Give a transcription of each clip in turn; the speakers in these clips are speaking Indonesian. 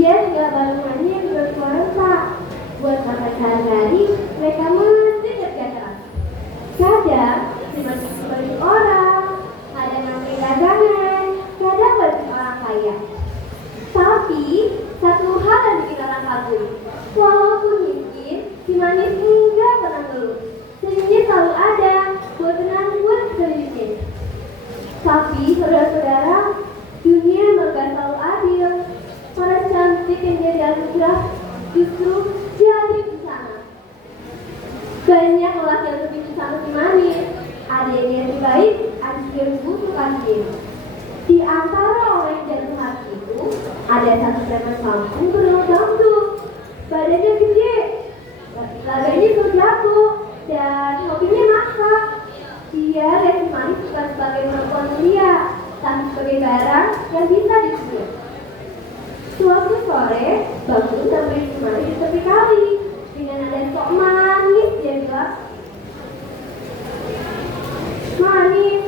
Dia tinggal balungannya yang bersuara rentak. Buat makan sehari-hari, mereka mesti kerja keras. Kadang dibantu orang, kadang ngambil dagangan, kadang bantu orang kaya. Tapi satu hal yang bikin orang kagum, walaupun miskin, si manis enggak pernah ngeluh. Senyumnya selalu ada buat buat sekelilingnya. Tapi saudara-saudara, dunia emang gak selalu adil. Para cantik yang jadi anugerah justru jadi bencana. Banyak lelaki yang lebih sama si manis. Ada yang lebih baik, ada yang butuh kasih. Di antara orang yang jatuh hati itu, ada satu preman kampung bernama Bangdul. Badannya gede, laganya terjatuh, dan hobinya masak. Dia lihat si manis bukan sebagai perempuan mulia, tapi sebagai barang yang bisa dicuri. Suatu sore, Bangdul sampai si manis di tepi kali. Dengan nada sok manis, dia bilang, "Manis,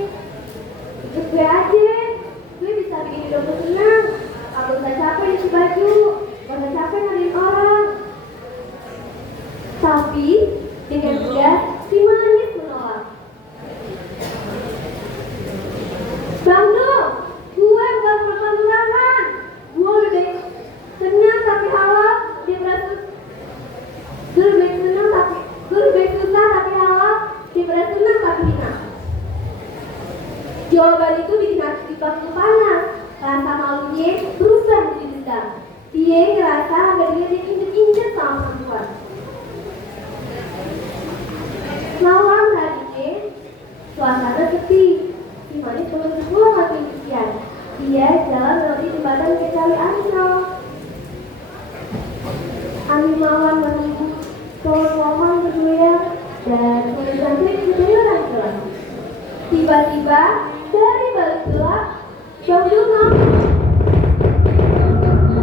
ikut gue aja. Gue bisa bikin hidupmu senang. Gak usah capek nyuci baju, gak usah capek ngadain orang." Tapi dengan mudah si manis menolak. "Bangdul, gue bukan perempuan murahan. Gue lebih senang tapi halal di beras. Gue lebih susah tapi halal di beras senang tapi hina." Jawaban itu bikin hati Bangdul panas. Rasa malunya berubah menjadi dendam. Dia ngerasa harga dia diinjek-injek sama perempuan. Malam harinya, suasana sepi. Si manis belum pulang lagi kesian. Dia jalan melalui jembatan ke Kali Ancol. Angin malam menunggu, pohon-pohon bergoyang, dan kulit cantik berderai gelap. Tiba-tiba dari balik gelap, Bangdul ngomong.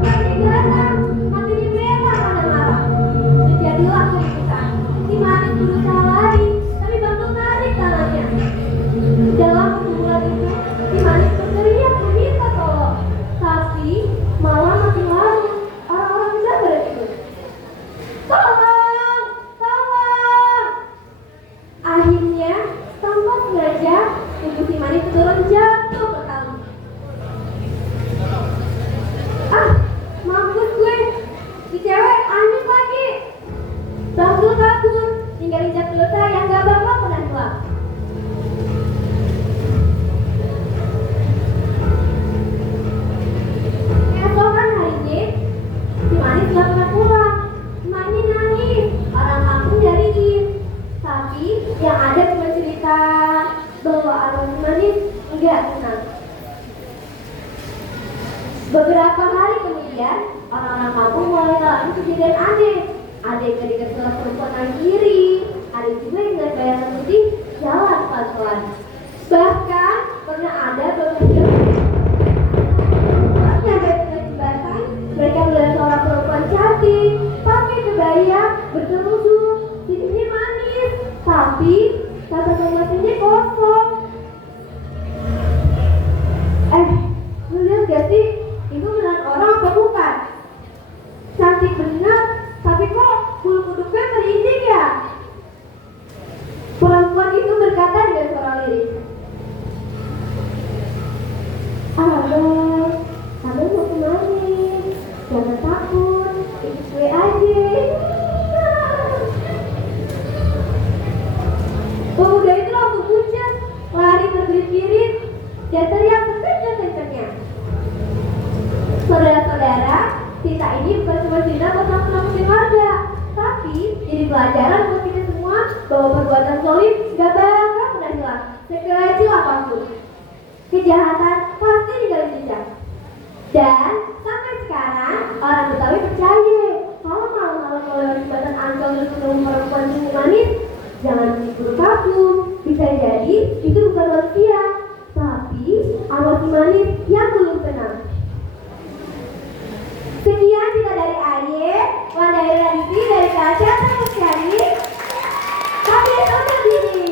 Hatinya garam, hatinya merah karena marah. Terjadilah keributan. Si manis berusaha lari, tapi Bangdul tarik tangannya. Dalam pergumulan itu, si manis berteriak meminta tolong. Tapi malam makin larut, orang-orang bisa berebut. "Tolong! Tolong!" Akhirnya, tanpa sengaja, tubuh si manis turun jatuh ke kali. "Ah, mampus gue! Si cewek anjing lagi!" Bangdul kabur, ninggalin jejak dosa yang gak bakal pernah hilang. Keesokan harinya, si manis gak pernah pulang. Emaknya nangis, orang kampung nyariin. Tapi yang ada cuma cerita bahwa arwah si manis enggak tenang. Beberapa hari kemudian, orang-orang kampung mulai ngalamin kejadian aneh. Ada yang ngeliat seorang perempuan yang kiri, ada juga yang ngeliat bayangan putih jalan pelan-pelan. Bahkan pernah ada beberapa nyampe ke jembatan, mereka melihat seorang perempuan cantik, pakai kebaya, berkerudung, hidungnya manis, tapi kata kematiannya kosong. Lu lihat gak sih? Itu beneran orang apa bukan? Cantik bener, tapi kok bulu kuduknya merinding ya? Perempuan itu berkata dengan suara lirik. Abang mau kemana? Jangan takut, ikut gue aja. Pemuda itu langsung pucat, lari terbirit-birit, dan teriak kencang-kencangnya. Saudara-saudara, cerita ini bukan cuma cerita buat nakut-nakutin warga, tapi jadi pelajaran buat kita semua bahwa perbuatan zalim gak bakal pernah hilang, sekecil apapun. Kejahatan pasti ninggalin jejak. Dan sampai sekarang orang Betawi percaya kalau malam-malam melewati jembatan Ancol terus ketemu perempuan senyum manis, jangan diburu kagum. Bisa jadi itu bukan manusia, tapi arwah si manis yang belum tenang. Sekian cerita dari Aye, Wanda Iryanti dari Kaca Terkecari. Kami undur diri.